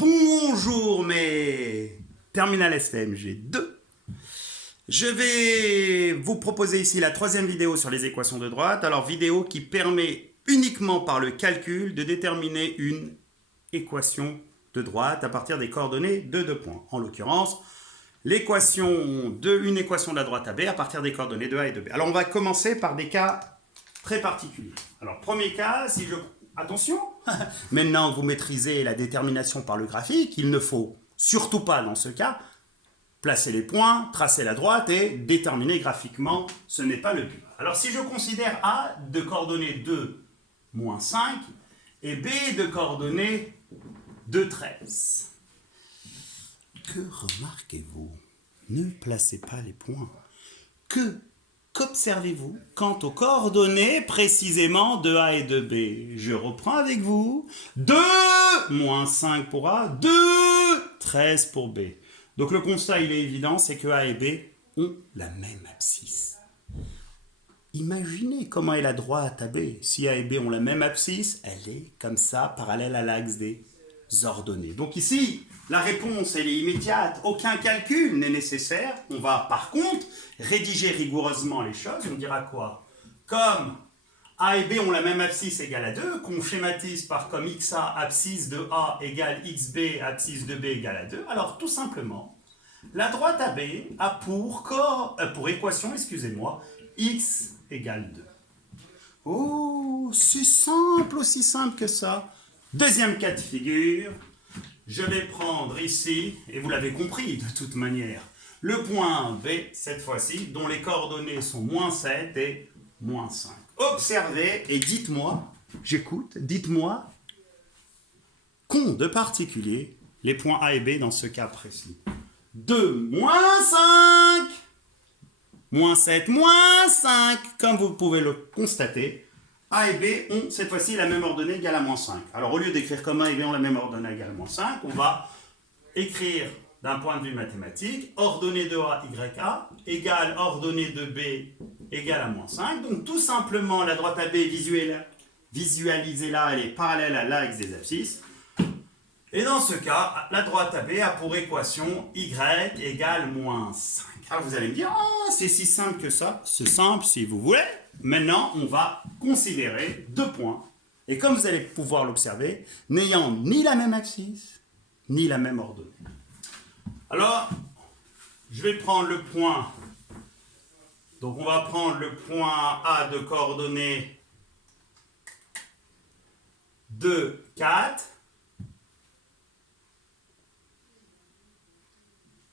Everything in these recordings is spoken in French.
Bonjour mes Terminal STMG 2. Je vais vous proposer ici la troisième vidéo sur les équations de droite. Alors vidéo qui permet uniquement par le calcul de déterminer une équation de droite à partir des coordonnées de deux points. En l'occurrence, une équation de la droite AB à partir des coordonnées de A et de B. Alors on va commencer par des cas très particuliers. Alors premier cas, si je... Attention, maintenant que vous maîtrisez la détermination par le graphique, il ne faut surtout pas dans ce cas placer les points, tracer la droite et déterminer graphiquement, ce n'est pas le but. Alors si je considère A de coordonnées 2, moins 5 et B de coordonnées 2, 13. Que remarquez-vous? Ne placez pas les points. Qu'observez-vous quant aux coordonnées précisément de A et de B? Je reprends avec vous. 2, moins 5 pour A, 2, 13 pour B. Donc le constat, il est évident, c'est que A et B ont la même abscisse. Imaginez comment est la droite AB. Si A et B ont la même abscisse, elle est comme ça, parallèle à l'axe des ordonnées. Donc ici, la réponse, elle est immédiate. Aucun calcul n'est nécessaire. On va par contre rédiger rigoureusement les choses. On dira quoi? Comme A et B ont la même abscisse égale à 2, qu'on schématise par comme XA abscisse de A égale XB abscisse de B égale à 2. Alors tout simplement, la droite AB a pour équation, X égale 2. Oh, c'est simple, aussi simple que ça. Deuxième cas de figure, je vais prendre ici, et vous l'avez compris de toute manière, le point B, cette fois-ci, dont les coordonnées sont moins 7 et moins 5. Observez et dites-moi, j'écoute, dites-moi, qu'ont de particulier les points A et B dans ce cas précis. 2, moins 5, moins 7, moins 5, comme vous pouvez le constater, A et B ont cette fois-ci la même ordonnée égale à moins 5. Alors au lieu d'écrire comme A et B ont la même ordonnée égale à moins 5, on va écrire d'un point de vue mathématique, ordonnée de A, YA, égale ordonnée de B, égale à moins 5. Donc tout simplement, la droite AB, visualisez-la, elle est parallèle à l'axe des abscisses. Et dans ce cas, la droite AB a pour équation Y égale moins 5. Alors vous allez me dire, oh, c'est si simple que ça. C'est simple si vous voulez. Maintenant, on va considérer deux points. Et comme vous allez pouvoir l'observer, n'ayant ni la même abscisse, ni la même ordonnée. Alors, je vais prendre le point. Donc on va prendre le point A de coordonnées 2, 4.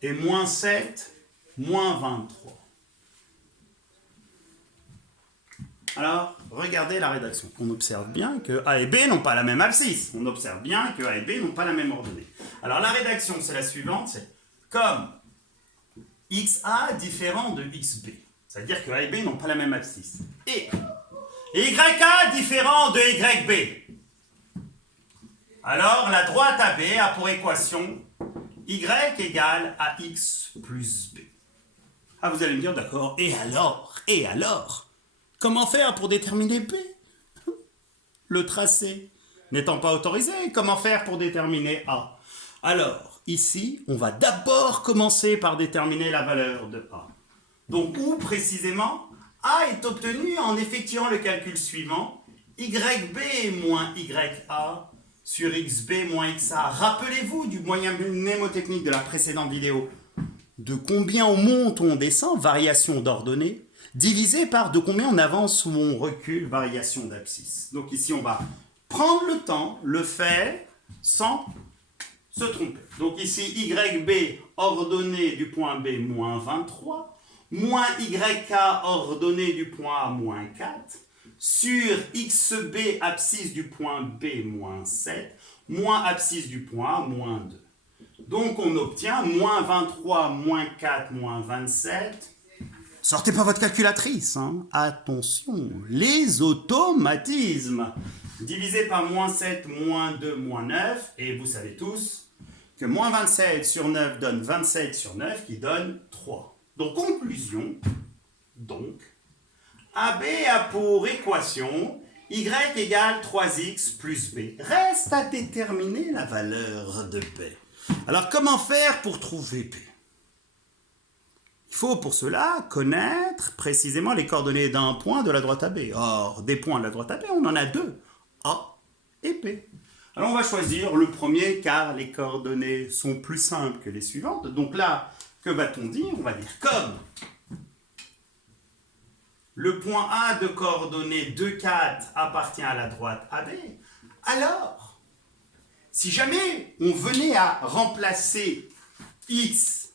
Et moins 7, moins 23. Alors, regardez la rédaction. On observe bien que A et B n'ont pas la même abscisse. On observe bien que A et B n'ont pas la même ordonnée. Alors, la rédaction, c'est la suivante. C'est comme XA différent de XB. C'est-à-dire que A et B n'ont pas la même abscisse. Et YA différent de YB. Alors, la droite AB a pour équation Y égale à X plus B. Ah, vous allez me dire, d'accord, et alors comment faire pour déterminer B? Le tracé n'étant pas autorisé, comment faire pour déterminer A? Alors, ici, on va d'abord commencer par déterminer la valeur de A. Donc, où précisément? A est obtenu en effectuant le calcul suivant, YB moins YA sur XB moins XA. Rappelez-vous du moyen mnémotechnique de la précédente vidéo. De combien on monte ou on descend, variation d'ordonnée, divisé par de combien on avance ou on recule, variation d'abscisse. Donc ici, on va prendre le temps, le faire, sans se tromper. Donc ici, YB ordonnée du point B moins 23, moins YK ordonnée du point A moins 4, sur XB abscisse du point B moins 7, moins abscisse du point A moins 2. Donc on obtient moins 23, moins 4, moins 27. Sortez pas votre calculatrice, hein. Attention, les automatismes. Divisé par moins 7, moins 2, moins 9. Et vous savez tous que moins 27 sur 9 donne 27 sur 9 qui donne 3. Donc conclusion, AB a pour équation y égale 3x plus b. Reste à déterminer la valeur de b. Alors, comment faire pour trouver b? Il faut pour cela connaître précisément les coordonnées d'un point de la droite AB. Or, des points de la droite AB, on en a deux, A et B. Alors, on va choisir le premier car les coordonnées sont plus simples que les suivantes. Donc là, que va-t-on dire? On va dire comme le point A de coordonnées 2, 4 appartient à la droite AB, alors, si jamais on venait à remplacer x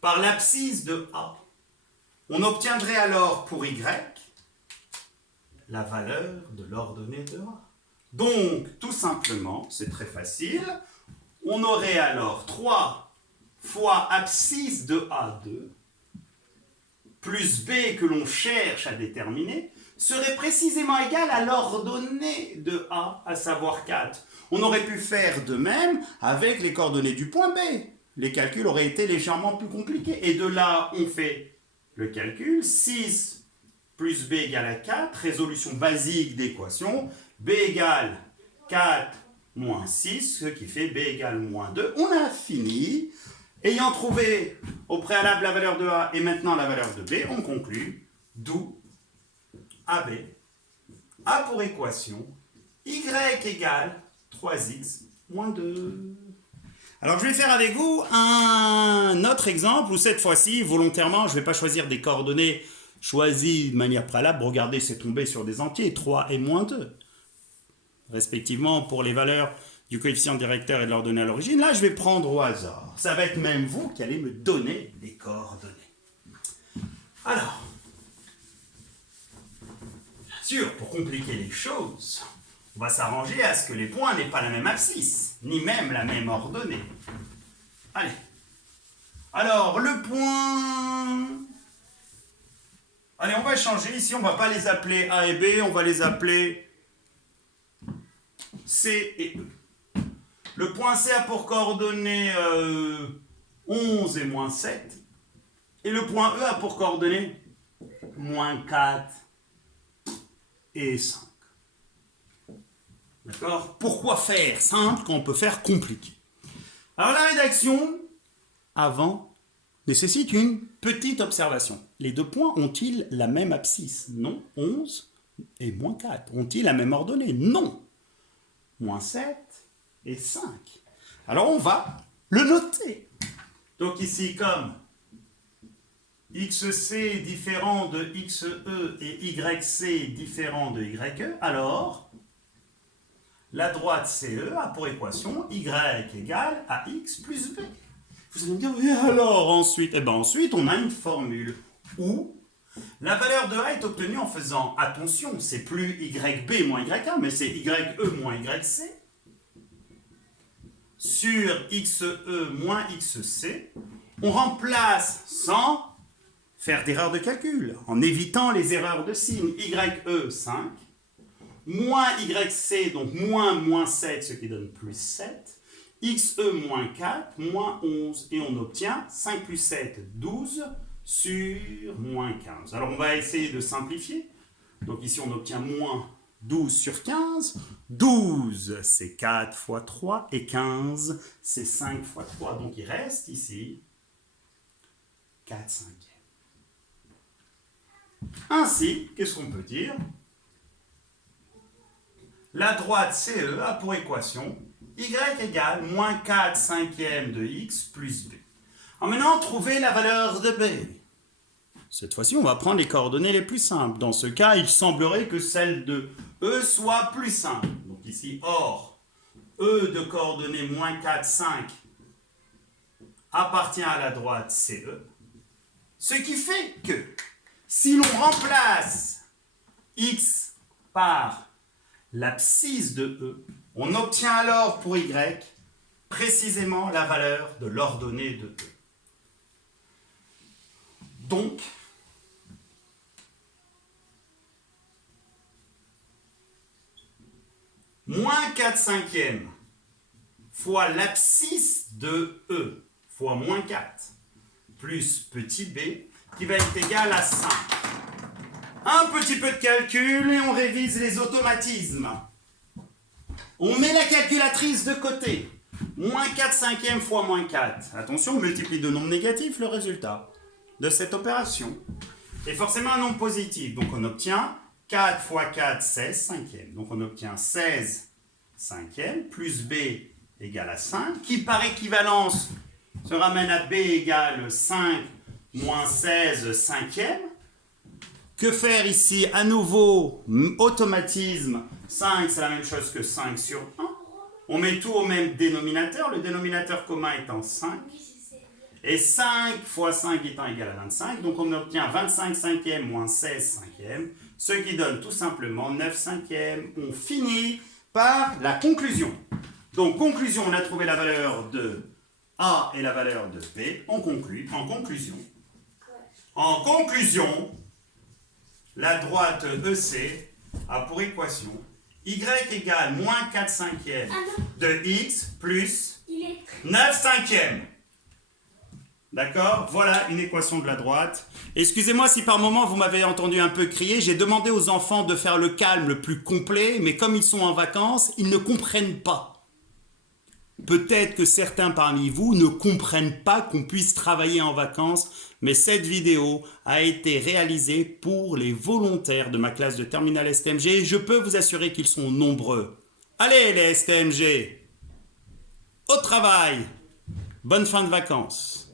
par l'abscisse de A, on obtiendrait alors pour y la valeur de l'ordonnée de A. Donc, tout simplement, c'est très facile, on aurait alors 3 fois abscisse de A2 plus B que l'on cherche à déterminer serait précisément égal à l'ordonnée de A, à savoir 4. On aurait pu faire de même avec les coordonnées du point B. Les calculs auraient été légèrement plus compliqués. Et de là, on fait le calcul. 6 plus B égale à 4, résolution basique d'équation. B égale 4 moins 6, ce qui fait B égale moins 2. On a fini. Ayant trouvé au préalable la valeur de A et maintenant la valeur de B, on conclut, d'où AB a pour équation y égale 3x moins 2. Alors je vais faire avec vous un autre exemple où cette fois-ci, volontairement, je ne vais pas choisir des coordonnées choisies de manière préalable. Regardez, c'est tombé sur des entiers, 3 et moins 2. Respectivement pour les valeurs du coefficient directeur et de l'ordonnée à l'origine. Là, je vais prendre au hasard. Ça va être même vous qui allez me donner les coordonnées. Alors, bien sûr, pour compliquer les choses, on va s'arranger à ce que les points n'aient pas la même abscisse, ni même la même ordonnée. Allez. Alors, le point... Allez, on va changer. Ici, on ne va pas les appeler A et B, on va les appeler C et E. Le point C a pour coordonnées 11 et moins 7. Et le point E a pour coordonnées moins 4 et 5. D'accord? Pourquoi faire simple quand on peut faire compliqué? Alors la rédaction, avant, nécessite une petite observation. Les deux points ont-ils la même abscisse? Non. 11 et moins 4. Ont-ils la même ordonnée? Non. Moins 7 et 5. Alors on va le noter. Donc ici, comme XC est différent de XE et YC est différent de YE, alors la droite CE a pour équation Y égale à X plus B. Vous allez me dire, oui, alors ensuite? Eh bien ensuite, on a une formule où la valeur de A est obtenue en faisant, attention, c'est plus YB moins YA, mais c'est YE moins YC sur XE moins XC. On remplace sans faire d'erreur de calcul, en évitant les erreurs de signe. YE 5, moins YC, donc moins 7, ce qui donne plus 7. XE moins 4, moins 11, et on obtient 5 plus 7, 12, sur moins 15. Alors on va essayer de simplifier. Donc ici on obtient moins 12 sur 15. 12 c'est 4 fois 3 et 15 c'est 5 fois 3. Donc il reste ici 4 cinquièmes. Ainsi, qu'est-ce qu'on peut dire? La droite CE a pour équation Y égale moins 4 cinquièmes de X plus B. Alors maintenant, trouvez la valeur de B. Cette fois-ci, on va prendre les coordonnées les plus simples. Dans ce cas, il semblerait que celle de E soit plus simple. Donc ici, or, E de coordonnées moins 4, 5 appartient à la droite CE. Ce qui fait que si l'on remplace X par l'abscisse de E, on obtient alors pour Y précisément la valeur de l'ordonnée de E. Donc, moins 4 cinquièmes fois l'abscisse de E fois moins 4 plus petit b qui va être égal à 5. Un petit peu de calcul et on révise les automatismes. On met la calculatrice de côté. Moins 4 cinquièmes fois moins 4. Attention, on multiplie de nombres négatifs le résultat de cette opération. Et forcément un nombre positif. Donc on obtient 4 fois 4, 16 cinquièmes. Donc on obtient 16 cinquièmes plus b égale à 5, qui par équivalence se ramène à b égale 5 moins 16 cinquièmes. Que faire ici? À nouveau, automatisme. 5, c'est la même chose que 5 sur 1. On met tout au même dénominateur, le dénominateur commun étant 5. Et 5 fois 5 étant égal à 25. Donc on obtient 25 cinquièmes moins 16 cinquièmes, ce qui donne tout simplement 9 cinquièmes. On finit par la conclusion. Donc conclusion, on a trouvé la valeur de A et la valeur de B. On conclut. En conclusion, la droite EC a pour équation y égale moins 4 cinquièmes de x plus 9 cinquièmes. D'accord? Voilà une équation de la droite. Excusez-moi si par moment vous m'avez entendu un peu crier. J'ai demandé aux enfants de faire le calme le plus complet, mais comme ils sont en vacances, ils ne comprennent pas. Peut-être que certains parmi vous ne comprennent pas qu'on puisse travailler en vacances, mais cette vidéo a été réalisée pour les volontaires de ma classe de terminale STMG et je peux vous assurer qu'ils sont nombreux. Allez les STMG, au travail! Bonne fin de vacances!